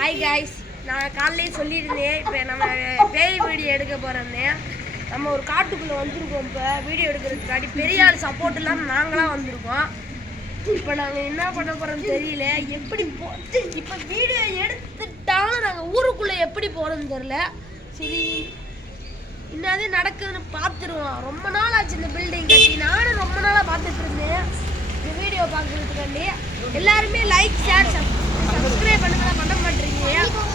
Hi guys, நான் காலையிலே சொல்லியிருந்தேன். இப்போ நம்ம பேய் வீடியோ எடுக்க போகிறோம்னே. நம்ம ஒரு காட்டுக்குள்ளே வந்திருக்கோம். இப்போ வீடியோ எடுக்கிறதுக்காண்டி பெரிய ஆள் சப்போர்ட் இல்லாமல் நாங்களாம் வந்திருக்கோம். இப்போ நாங்கள் என்ன பண்ண போகிறோம்னு தெரியல. எப்படி இப்போ வீடியோ எடுத்துட்டாலும் நாங்கள் ஊருக்குள்ளே எப்படி போகிறோம்னு தெரியல. சரி, என்னது நடக்குதுன்னு பார்த்துருவோம். ரொம்ப நாள் ஆச்சு இந்த பில்டிங் கட்டி. நானும் ரொம்ப நாளாக பார்த்துட்டு இருந்தேன் இந்த வீடியோ பார்க்குறதுக்காண்டி. எல்லாருமே லைக், ஷேர், சப்ஸ்கிரைப் பண்ணுங்க. பண்ண மாட்டேறீங்க.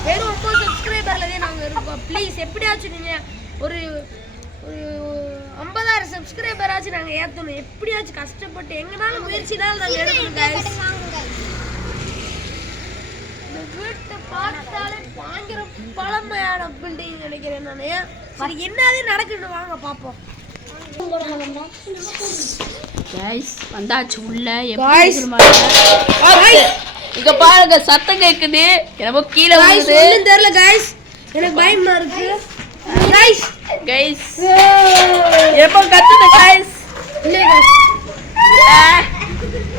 வெறும் 9 சப்ஸ்கிரைபர்லதே நாங்கள் இருக்கோம். ப்ளீஸ் எப்படியாச்சும் நீங்கள் ஒரு 50,000 சப்ஸ்கிரைபராச்சும் நாங்கள் ஏற்றணும். எப்படியாச்சும் கஷ்டப்பட்டு எங்கனாலும் முயற்சினாலும் நாங்கள் எடுக்கணும் guys. இந்த வீட்டை பார்த்தாலே பயங்கர பழமையான பில்டிங் நினைக்கிறேன் நான். சரி, என்னது நடக்குன்னு வாங்க பார்ப்போம். गाइस வந்தாச்சு உள்ள. எப்படி இங்க பாருங்க, சத்தம் கேக்குது. என்னமோ கீழ விழுது. ஒண்ணும் தெரியல गाइस, எனக்கு பயமா இருக்கு गाइस. எப்போ கத்துது गाइस? இல்ல गाइस,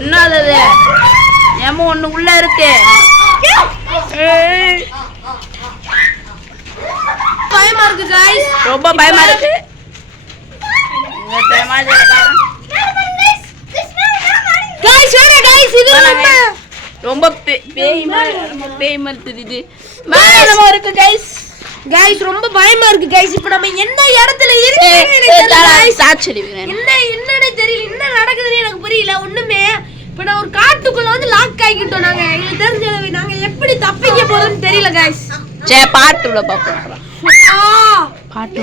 என்னது? ஏமோ ஒண்ணு உள்ள இருக்கு. பயமா இருக்கு गाइस, ரொம்ப பயமா இருக்கு. ரொம்ப பேய் மாதிரி தெரியுது. இருக்கு गाइस. ரொம்ப பயமா இருக்கு गाइस. இப்போ நம்ம என்ன இடத்துல இருக்கோம்னு என்னன்னே தெரியல. என்ன நடக்குதுன்னு எனக்கு புரியல ஒண்ணுமே. இப்போ நான் ஒரு காட்டுக்குள்ள வந்து லாக் ஆகிட்டோம். நாங்க எங்களுக்கு தெரிஞ்சளவு நாங்க எப்படி தப்பிக்க போறோம்னு தெரியல गाइस. சரி, பாட்டுல பாப்போம்.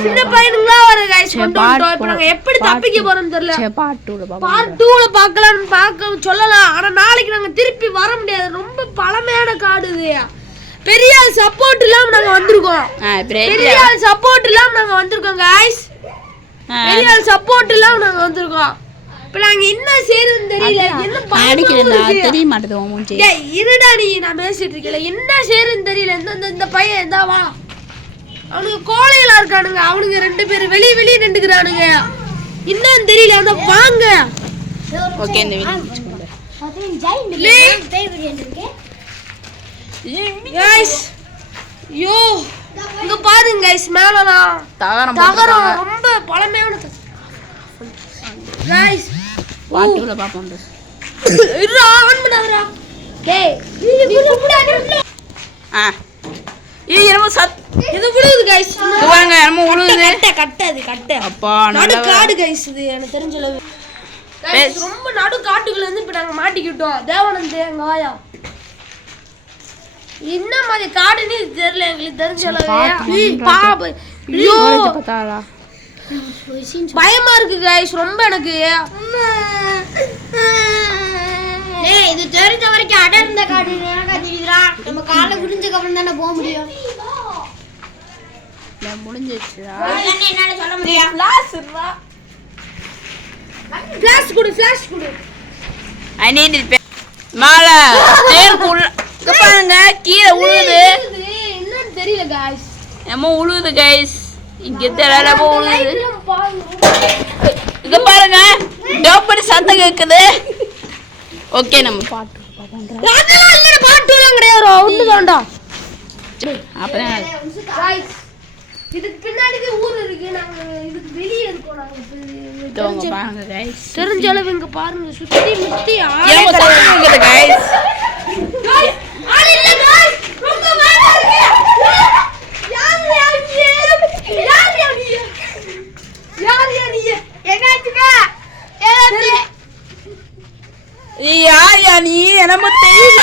சின்ன பையனுங்களா வர गाइस கொண்டு வந்துட்டோம். இப்போ நாங்க எப்படி தப்பிக்க போறோம்னு தெரியல. சரி, பார்ட் 2ல பார்க்கலாம்னு சொல்லலாம். ஆனா நாளைக்கு நாங்க திருப்பி வர முடியாது. ரொம்ப பழமையான காடு இது. பெரிய ஆள் சப்போர்ட் இல்லாம நாங்க வந்திருக்கோம். பெரிய ஆள் சப்போர்ட் இல்லாம நாங்க வந்திருக்கோம் गाइस. பெரிய ஆள் சப்போர்ட் இல்லாம நாங்க வந்திருக்கோம். இப்போ நாங்க என்ன செய்யறதுன்னு தெரியல. என்ன பாடிக்கிறதா தெரிய மாட்டேது உன் மூஞ்சி. டேய் இருடா, நீ நான் பேசிட்டு இருக்கல. என்ன செய்யறதுன்னு தெரியல. இந்த பையன் எந்தா வா. அவனுக்கு கோழைகளா இருக்கானுங்க. அவனுங்க 2 பேர் வெளியே நின்னுக்குறானுங்க. என்னன்னு தெரியல. அந்த வாங்க. ஓகே, இந்த गाइस யோ இங்க பாருங்க गाइस, மேலலாம் தகரம் ரொம்ப பழமையான गाइस. பாட்டுல பாப்போம். இருடா, ஆன் பண்ணாதடா. டேய் நீ கும்பிடாதடா. என்னமோ இது விழுது गाइस. இது வாங்க, என்னமோ விழுது. கட்ட அப்பா நடு காடு गाइस. இது எனக்கு தெரிஞ்சளவு गाइस ரொம்ப நடு காட்டுக்குள்ள இருந்து இப்ப நாங்க மாட்டிக்கிட்டோம். தேவானந்த் எங்க வாயா. என்ன மாதிரி காடுன்னு தெரியல எங்களுக்கு தெரிஞ்சளவு. பாபு ஐயோ பத்தாளா பயமா இருக்கு गाइस ரொம்ப எனக்கு. டேய், இது தெரிஞ்ச வரைக்கும் அடர்ந்த காடு என்னடா தெரியுதுடா. நம்ம காலை குடிஞ்சதுக்கு அப்புறம் தானே போக முடியும். முடிஞ்சிடுச்சுடா. என்னால சொல்ல முடியும். ஃபிளாஷ் கொடு. I need it. மால தேர்க்குள்ள பாருங்க, கீழ உழுது. என்னன்னு தெரியல गाइस. என்னமோ உழுது गाइस. இங்க தெரியலமோ உழுது. இங்க பாருங்க, டோப்படி சத்தம் கேக்குது. ஓகே, நம்ம பாட்டு பாப்போம். அதெல்லாம் இல்ல, பாட்டுலாம் கிடையாது. ஒண்ணுதான்டா. அப்புறம் गाइस இதுக்கு பின்னாடி ஊர் இருக்கு. நாங்க இதுக்கு வெளிய இருக்கோம். நாங்க தோங்க பாருங்க गाइस. தெரிஞ்ச அளவு இங்க பாருங்க, சுத்தி முத்தி ஏமோ சத்தம் கேக்குது गाइस. गाइस ஆள் இல்ல गाइस. ரொம்ப பயமா இருக்கு. யார் நீ? என்னாச்சுடா? யார் நீ? என்னமோ தெரியல.